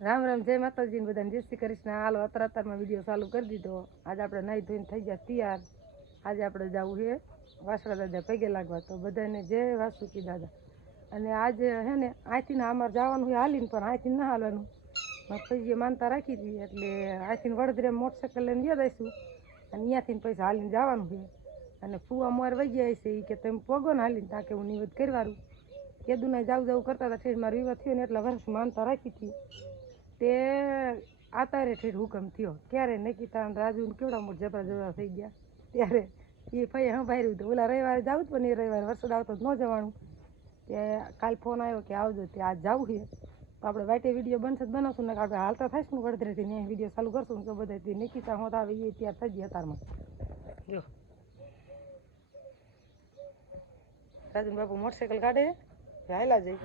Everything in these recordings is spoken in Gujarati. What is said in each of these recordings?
રામ રામ, જય માતાજી ને બધાને જય શ્રી કૃષ્ણ. હાલો અત્યારમાં વિડીયો ચાલુ કરી દીધો. આજે આપણે નાહી ધોઈને થઈ ગયા તૈયાર. આજે આપણે જવું છે વાસણા દાદા પગે લાગવા. તો બધાને જય વાસુકી દાદા. અને આજે હે ને અહીંથી ને અમારે જવાનું હોય હાલીને, પણ અહીંથી ના હાલવાનું. પછી માનતા રાખી હતી એટલે અહીંથી વડોદરા મોટરસાઇકલ લઈને ગયા દઈશું અને અહીંયાથી પૈસા હાલીને જવાનું છે. અને ફુવા મોર વહી ગયા છે એ કે તમે પોગો ને હાલીને ત્યાં કે હું નિવેદ કરવાનું. કીધું ને જાવું કરતા હતા. ઠેર મારો વિવાહ થયો ને એટલા વર્ષ માનતા રાખી હતી. તે આતારે ઠેર હુકમ થયો. ક્યારે નકીતા રાજુ ને કેવડા મોટા જબરા જબરા થઈ ગયા ત્યારે એ ભાઈ સંભાળ્યું હતું. ઓલા રવિવારે જવું જ પણ એ રવિવારે વરસાદ આવતો ન જવાનું. તે કાલ ફોન આવ્યો કે આવજો. તે આજ જવું છે તો આપણે વાઈટે વિડીયો બનશે બનાવશું ને આપણે હાલતા થઈશું ને વડોદરાથી ને વિડીયો ચાલુ કરશું ને તો બધા નિકિતા હોત આવે એ તૈયાર થઈ ગયા તારમાં. જો રાજુ બાપુ મોટરસાઇકલ કાઢે હાલા જઈ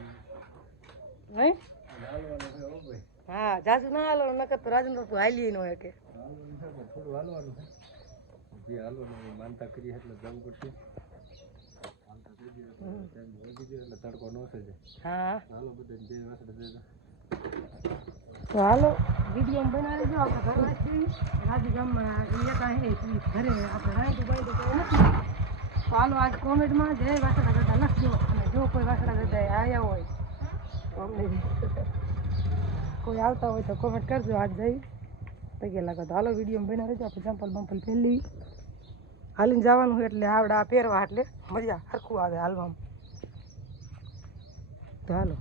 નહીં. હા જાજુ ના હાલો નકર તો રાજુ બાપુ હાલી ન હોય કે થોડું હાલવાનું છે. જે હાલવાનું માનતા કરી એટલે જવું પડશે. એટલે તડકો ન થઈ જાય. હાલો બધા જે વાસણ તો હાલો વિડીયો બનાવી જો. આપણે ઘરમાંથી રાજુ ગામમાં એ કાંઈ ઘરે આપણે રાંધું બાંધું કોઈ નથી. તો હાલો આજ કોમેન્ટમાં જય વાસણા દાદા લખજો. અને જો કોઈ વાસણા દાદા આવ્યા હોય તો અમને કોઈ આવતા હોય તો કોમેન્ટ કરજો. આજ જઈ પગે લાગો. તો હાલો વિડીયો બનાવી રહેજો. આપણે ચંપલ બંપલ પહેરી હાલીને જવાનું હોય એટલે આવડા પહેરવા એટલે મજા સરખું આવે હાલવામાં. તો હાલો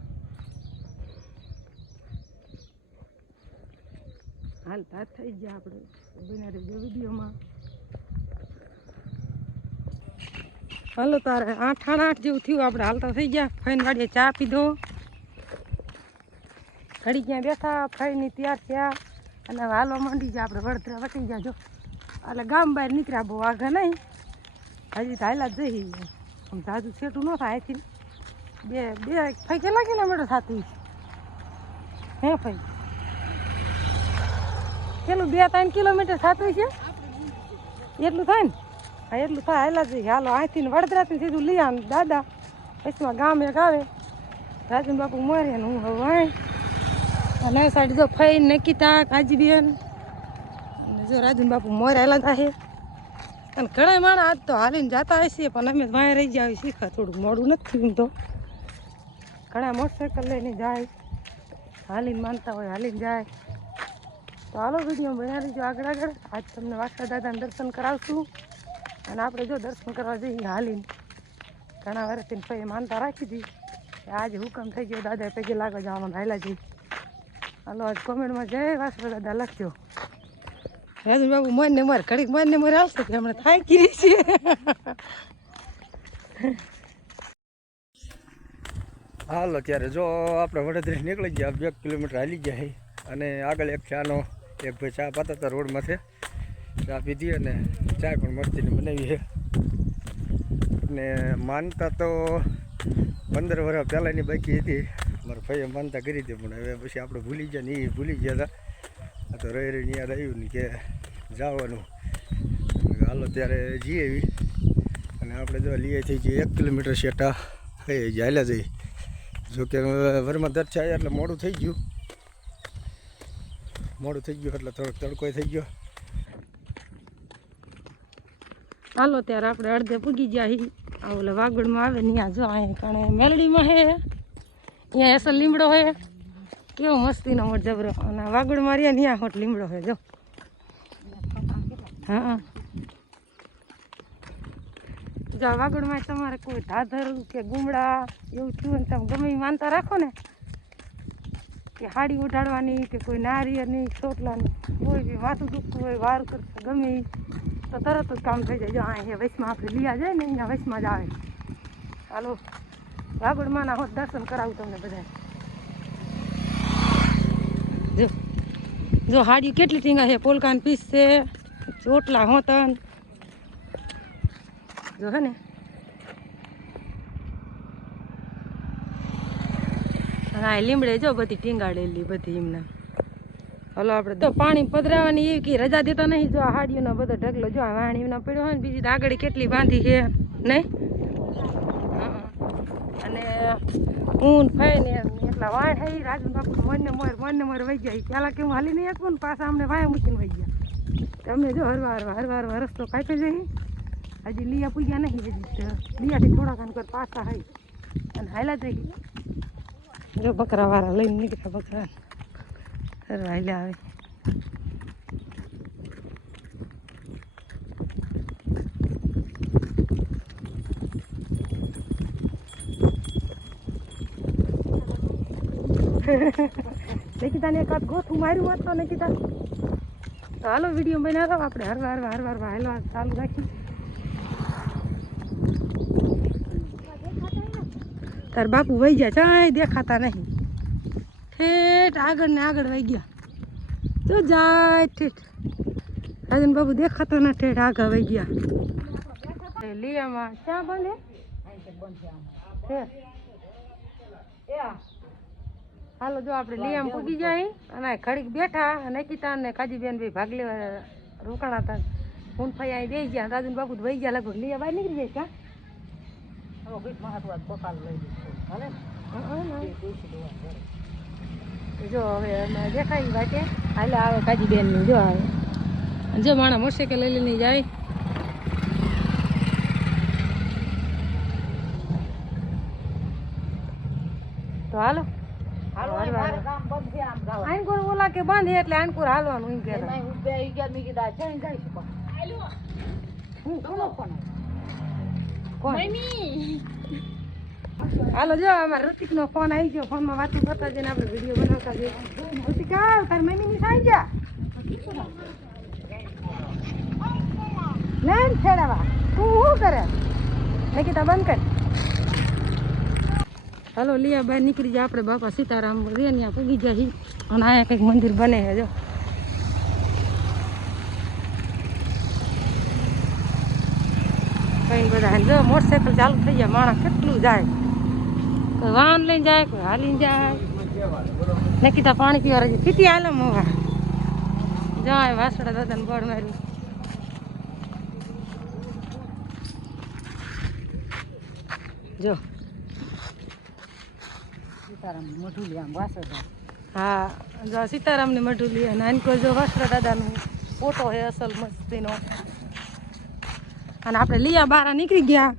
હાલતા થઈ ગયા આપણે બના રહેજો વિડીયોમાં. હાલો તારે 8 સાડા 8 જેવું થયું. આપણે હાલતા થઈ ગયા. ફઈને વાડીએ ચા પીધો. ઘડી ક્યાં બેઠા ફઈને તૈયાર થયા અને હવે હાલવા માંડી ગયા. આપણે વડોદરા વટી ગયા. જો એટલે ગામ બહાર નીકળ્યા. બહુ આગળ નહીં, હજી તો હાલા જ જઈ. આમ જાજુ છેટું ન થાય. અહીંથી બે ફઈ કેટલા કિલોમીટર થતું હે ફઈ? કેટલું 2-3 કિલોમીટર થતું છે એટલું થાય ને? હા એટલું થાય. હાલા જઈએ. હાલો અહીંથી વડોદરાથી સીધું લઈ આવ દાદા. પછીમાં ગામ એક આવે રાજુ બાપુ મોરે ને હું હવે અહીં અને એ સાઈડ જો ફઈ નકીતા કાજીબેન અને જો રાજુ બાપુ મોરે હાલા થાય. અને ઘણા માણસ આજ તો હાલીને જતા હશે પણ અમે વાંહે રહી ગયા શીખા. થોડુંક મોડું નથી થયું તો ઘણા મોટરસાઇકલ લઈને જાય, હાલીને માનતા હોય હાલીને જાય. તો હાલો વિડીયો બનાવી જો આગળ આગળ. આજ તમને વાસણા દાદાને દર્શન કરાવશું. અને આપણે જો દર્શન કરવા જઈએ હાલીને. ઘણા વર્ષથી ભાઈ માનતા રાખી હતી. આજે હુકમ થઈ ગયો દાદા પગે લાગવા જવાનું હાલા જઈ. હાલો આજ કોમેન્ટમાં જય વાસણા દાદા લખજો. રાજુ બાબુ મને મર ઘડીક મને મર આવશે કે હમણાં થાકી રહી છીએ. હાલો ત્યારે જો આપણે વડોદરા નીકળી ગયા. 2 કિલોમીટર હાલી ગયા. અને આગળ એક ચાનો એક ભાઈ ચા પાતા હતા રોડમાંથી. ચા પીધી અને ચા પણ મસ્તીને બનાવી છે. અને માનતા તો 15 વર્ષ પહેલાંની બાકી હતી. મારા ભાઈએ માનતા કરી હતી પણ હવે પછી આપણે ભૂલી ગયા ને એ ભૂલી ગયા હતા. આ તો રહી રહીને યાદ આવ્યું ને કે જવાનું. હાલો ત્યારે જઈએ એવી. અને આપણે જો લઈએ થઈ જઈએ 1 કિલોમીટર શેટા થઈ હાલ્યા જઈએ. જોકે વરમાં દર્શા આવ્યા એટલે મોડું થઈ ગયું. એટલે થોડોક તડકો થઈ ગયો. હાલો ત્યારે આપણે અડધે પૂગી ગયા. આ ઓલા વાગડમાં આવે ને ત્યાં જો અહીંયા કારણ મેલડીમાં હે અહીંયા એસલ લીમડો હોય કેવો મસ્તીનો મોટ જબરો. અને વાગડમાં રહ્યા ને ત્યાં હોટ લીમડો હોય જો. હા જો વાગડમાં તમારે કોઈ ધાધર કે ગુમડા એવું થયું ને તમે ગમે એ માનતા રાખો ને કે હાડી ઉઠાડવાની કે કોઈ નારિયેળની ચોટલાની કોઈ બી માથું દુખતું હોય વાર કરતા ગમે એ તો તરત જ કામ થઈ જાય. જો અહીંયા વૈશમાં આપણે લીયા જાય ને અહીંયા વૈશમાં જ આવે. હાલો વાગડમાંના હોત દર્શન કરાવું તમને બધા. જો હાડી કેટલી ટીંગા છે. પોલકાન પીસ છે, ચોટલા હોતન જો હે ને. હા લીમડે જો બધી ટીંગાડેલી બધી એમને. હલો આપણે તો પાણી પધરાવાની એવી કે રજા દેતા નહીં. જો આ હાડીઓનો બધો ઢગલો જો વાણીનો પડ્યો હોય ને બીજી તો આગળ કેટલી બાંધી છે નહીં. અને હું ફાઈ ને એટલા વાય થઈ રાજન બાપુ મનને મોર વહી જાય પેલા કે હું હાલી નહીં શકું ને પાછા અમને વાય મૂકીને વહી ગયા અમે જો હરવા રસ્તો કાપી જઈ હજી લીયા પૂગ્યા નહીં હજી લીયાથી થોડાક અંકર પાછા હોય અને હાલ્યા જઈ જો બકરા વાળા લઈને નીકળ્યા બકરા હરવા હાલ્યા આવે નિકિતાને એકાદ ગોથું માર્યું હોત તો નિકિતા તો હાલો વિડીયો બનાવો આપણે હરવા હાલવા ચાલુ રાખી તાર બાપુ વહી ગયા ચાય દેખાતા નહીં ઠેઠ આગળ ને આગળ વહી ગયા તો જાય ઠેઠ રાજન બાપુ દેખાતા ના ઠેઠ આગળ વહી ગયા લીયામાં ક્યાં બંધ હાલો જો આપણે લીયામાં પૂગી જાય અને ઘડીક બેઠા નિકિતા ને કાજીબેન ભાઈ ભાગ લેવા રોકાણા હતા હું ફઈ અહીં બેસી ગયા રાજન બાપુ વહી ગયા લગભગ લીયા બહાર નીકળી જાય જો હવે અમે દેખાય વાટે હાલે આવે કાજીબેન નું જો આવે જો માણા મોટરસાઇકલ લઈ લઈને જાય તો હાલો આનકોર ઓલા કે બાંધે એટલે આનકોર હાલવાનું એમ હાલો જો અમારા ઋતિક નો ફોન આવી ગયો ફોન માં વાતો કરતા જઈને આપણે વિડીયો બનાવતા જઈએ ઋતિક તારી મમ્મી ની થઈ ગયા લેન છેડાવા તું શું કરે નિકિતા બંધ કર હાલો લીયા બહાર નીકળી જાય આપણે બાપા સીતારામ રે ત્યાં પૂગી જાય અને અહીંયા કંઈક મંદિર બને છે જો કઈ બધા જો મોટરસાઇકલ ચાલુ થઈ જાય માણસ કેટલું જાય કોઈ વાહન લઈને જાય કોઈ હાલીને જાય નિકિતા પાણી પીવા રહી પીતી હાલે મોવા જાય વાસડા દાદાને બળ માર્યું જો હા જો સીતારામ ને મઢુલી અને આનકો જો વાસડા દાદાનું ફોટો હે અસલ મસ્તીનો અને આપણે લીયા બારા નીકળી ગયા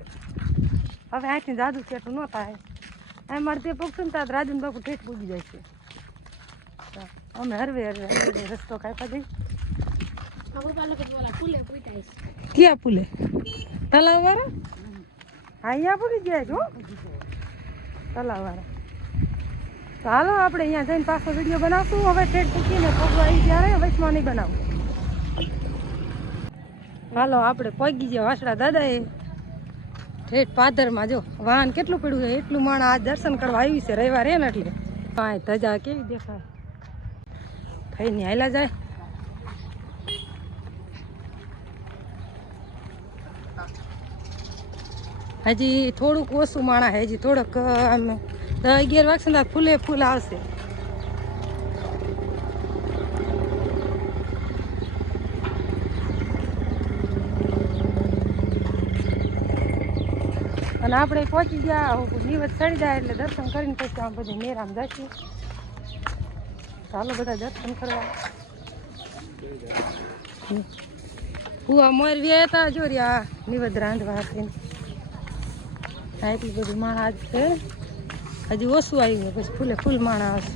હવે અહીંથી જાદુ છેટું ન થાય અહીં મારે તે પગતું ને ત્યાં રાજન બાપુ ઠેઠ પૂગી જાય છે અમે હરવે રસ્તો કાપ્યા જઈ ક્યાં પુલે તલાવ વાળા હા અહીંયા પૂગી ગયા છો તલાવ વાળા તો હાલો આપણે અહીંયા જઈને પાછો વિડીયો બનાવશું હવે ઠેઠ પૂકીને પગવા આવી ગયા વચમાં નહીં બનાવું હાલો આપણે પગી ગયા વાસડા દાદાએ ઠેઠ પાદરમાં જો વાહન કેટલું પડ્યું છે એટલું માણસ આજ દર્શન કરવા આવ્યું છે રવિવાર ને એટલે હા ધજા કેવી દેખાય થઈને હાલ્યા જાય હજી થોડુંક ઓછું માણા હે હજી થોડોક આમ 10-11 વાગશે ને ફૂલે ફૂલ આવશે અને આપણે પહોંચી ગયા નિવત ચડી જાય એટલે દર્શન કરીને પછી આમ બધું મેરામ જશું ચાલો બધા દર્શન કરવા કુવા મોર વ્યા હતા જો રહ્યા નિવત રાંધવા હતી એટલું બધું માણસ છે હજી ઓછું આવી ગયું પછી ફૂલે ફૂલ માણસ આવશે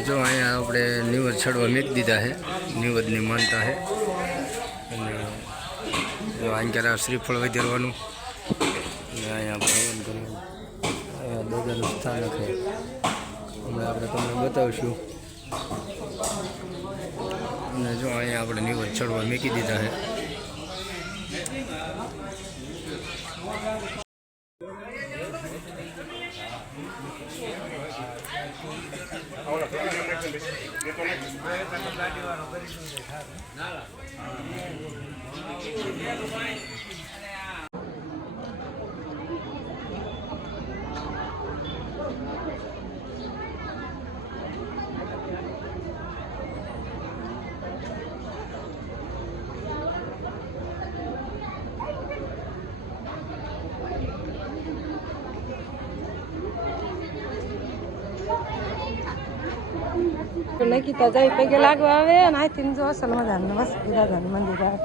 જો અહીંયા આપણે નિવદ છડવા મૂકી દીધા છે નિવદની માનતા છે અને જો અહીંયા શ્રીફળ વધારવાનું અને અહીંયા ભવન કરવાનું અહીંયા દાદાનું સ્થાનક છે હમણાં આપણે તમને બતાવીશું અને જો અહીંયા આપણે નીવર ચડવા મૂકી દીધા છે. નકીતા જાય પગે લાગવા આવે અને અહીંથી જો અસલ મજાનું વસ્તી દાદાનું મંદિર આવે.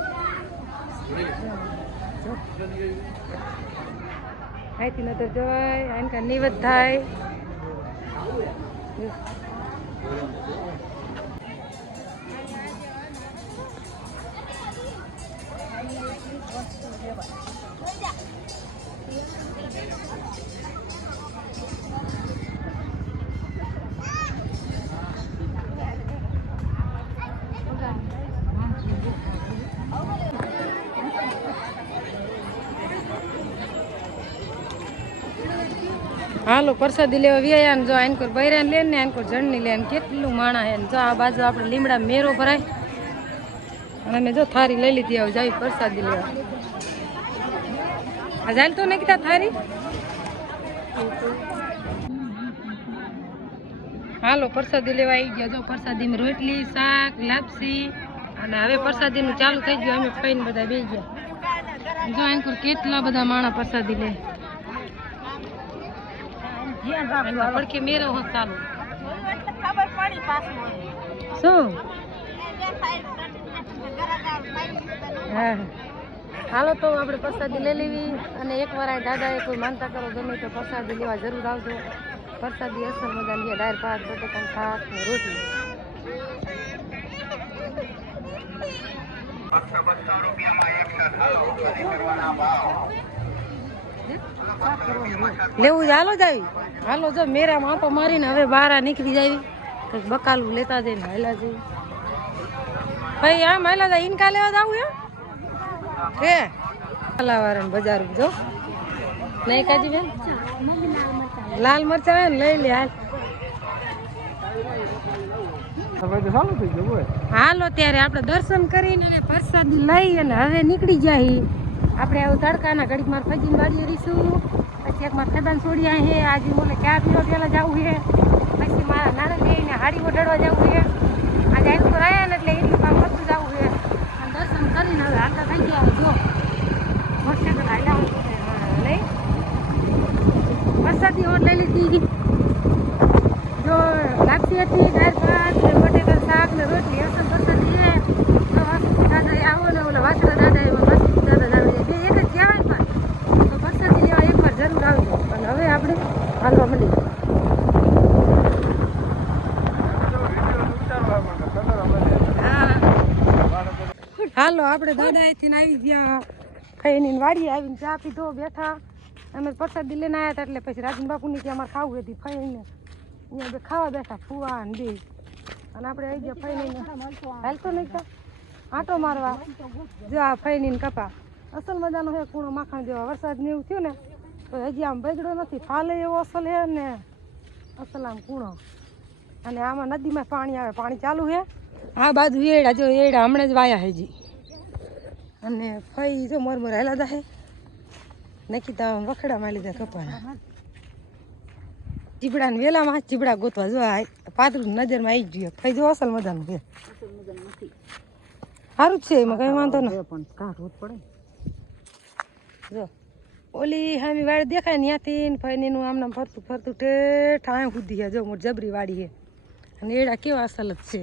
અહીંથી નતર જવાય, આનકા નિવત થાય. હાલો પ્રસાદી લેવા વ્યાયા ને જો આનકોર બૈરાને લે ને આનકોર જણની લે ને કેટલું માણા હે ને જો આ બાજુ આપણે લીમડા મેરો ભરાય અને અમે જો થારી લઈ લીધી. હવે જાવી પ્રસાદી લેવા. આ જાય તો નહીં કીધા થારી. હાલો પ્રસાદી લેવા આવી ગયા. જો પ્રસાદીમાં રોટલી શાક લાપસી અને હવે પ્રસાદીનું ચાલુ થઈ ગયું. અમે ખાઈને બધા બેસી ગયા. જો આનકોર કેટલા બધા માણા પ્રસાદી લે. પડકે મેરો હોત ચાલુ શું. હા હાલો તો આપણે પ્રસાદી લઈ લેવી. અને એકવાર આ દાદાએ કોઈ માનતા કરો ગમે તો પ્રસાદી લેવા જરૂર આવજો. પ્રસાદી અસર મજાની છે. દાળ ભાત બટાકાનું શાક ને રોટલી. લેવું હાલો જ આવી. હાલો જો મેરા માટો મારીને હવે બહાર નીકળી જાય. કંઈક બકાલું લેતા જઈને હાલા જઈ. ભાઈ આમ હાલા જાય ઇનકા લેવા જવું હે હલાવાળા બજાર જો નહીં કાજી બેન લાલ મરચા હોય ને લઈ લે હાલ. હાલો ત્યારે આપણે દર્શન કરીને અને પ્રસાદી લઈ અને હવે નીકળી જાય. આપણે આવું તડકાના ઘડીક માર ફજીને બાળી રહીશું. પછી એક માર ખદાન છોડી હે. આજે બોલે ક્યાં પીવા પેલા જવું છે. પછી મારા નાના લઈને હાડી ઓઢાડવા જવું છે. આજે આનું તો રહ્યા ને એટલે એટલું કામ કરતું જવું છે. અને દર્શન કરીને હવે આગળ થઈ ગયા. જો મોટરસાઇકલ હાલ્યા નહીં પ્રસાદી ઓઢ લઈ લીધી. જો લાપસી હતી દાળ ભાત ને બટેકા શાક ને રોટલી અસલ પ્રસાદી છે. તો વાસુકી દાદા આવો ને ઓલા વાસણા દાદા એમાં વાસુકી દાદા આવે બે એક જ કહેવાય પણ તો પ્રસાદી લેવા એકવાર જરૂર આવજો. અને હવે આપણે હાલવા મળી. હાલો આપણે દાદા અહીંથી આવી ગયા. ખાઈને વાડીએ આવીને ચા પીધો બેઠા. અમે પ્રસાદી લઈને આવ્યા હતા એટલે પછી રાજન બાપુની ત્યાં અમારે ખાવું હતી. ફઈને અહીંયા બે ખાવા બેઠા ફુવા ને બે. અને આપણે આવી ગયા ફઈને હાલતો નહીં તો આંટો મારવા. જો આ ફઈને કપા અસલ મજાનો છે. કૂણો માખણ જેવા વરસાદ ને એવું થયું ને તો હજી આમ બગડો નથી. ફાલે એવો અસલ છે ને અસલ આમ કૂણો. અને આમાં નદીમાં પાણી આવે. પાણી ચાલુ છે. આ બાજુ એડા જો એડા હમણાં જ વાયા હજી. અને ફઈ જો મોર હેલા દા હે નકીતા વખડામાં લીધા કપાના ચીબડા ને વેલામાં ચીબડા ગોતવા જો પાતળું નજરમાં આવી જ જોઈએ. ફઈ જો અસલ મજાનું છે. સારું જ છે એમાં કઈ વાંધો ના. જો ઓલી હામી વાડી દેખાય ને ત્યાંથી ફઈનું આમનામ ફરતું ફરતું ઠેઠ આ સુધી છે. જો મોટી જબરી વાડી છે. અને એડા કેવા અસલ જ છે.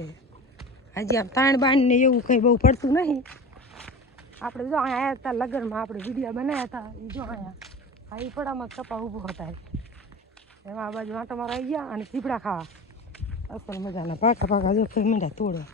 હજી આમ તાણ બાણ ને એવું કંઈ બહુ પડતું નહીં. આપણે જો અહીંયા આવ્યા હતા લગ્નમાં આપણે વિડીયો બનાવ્યા હતા. એ જો અહીંયા આ એ પડામાં કપા ઊભો હતા. એમાં આ બાજુ આંટો મારા આવી ગયા અને ચીપડા ખાવા અસલ મજાના પાકા પાકા જો કઈ મીંડા તોડવા.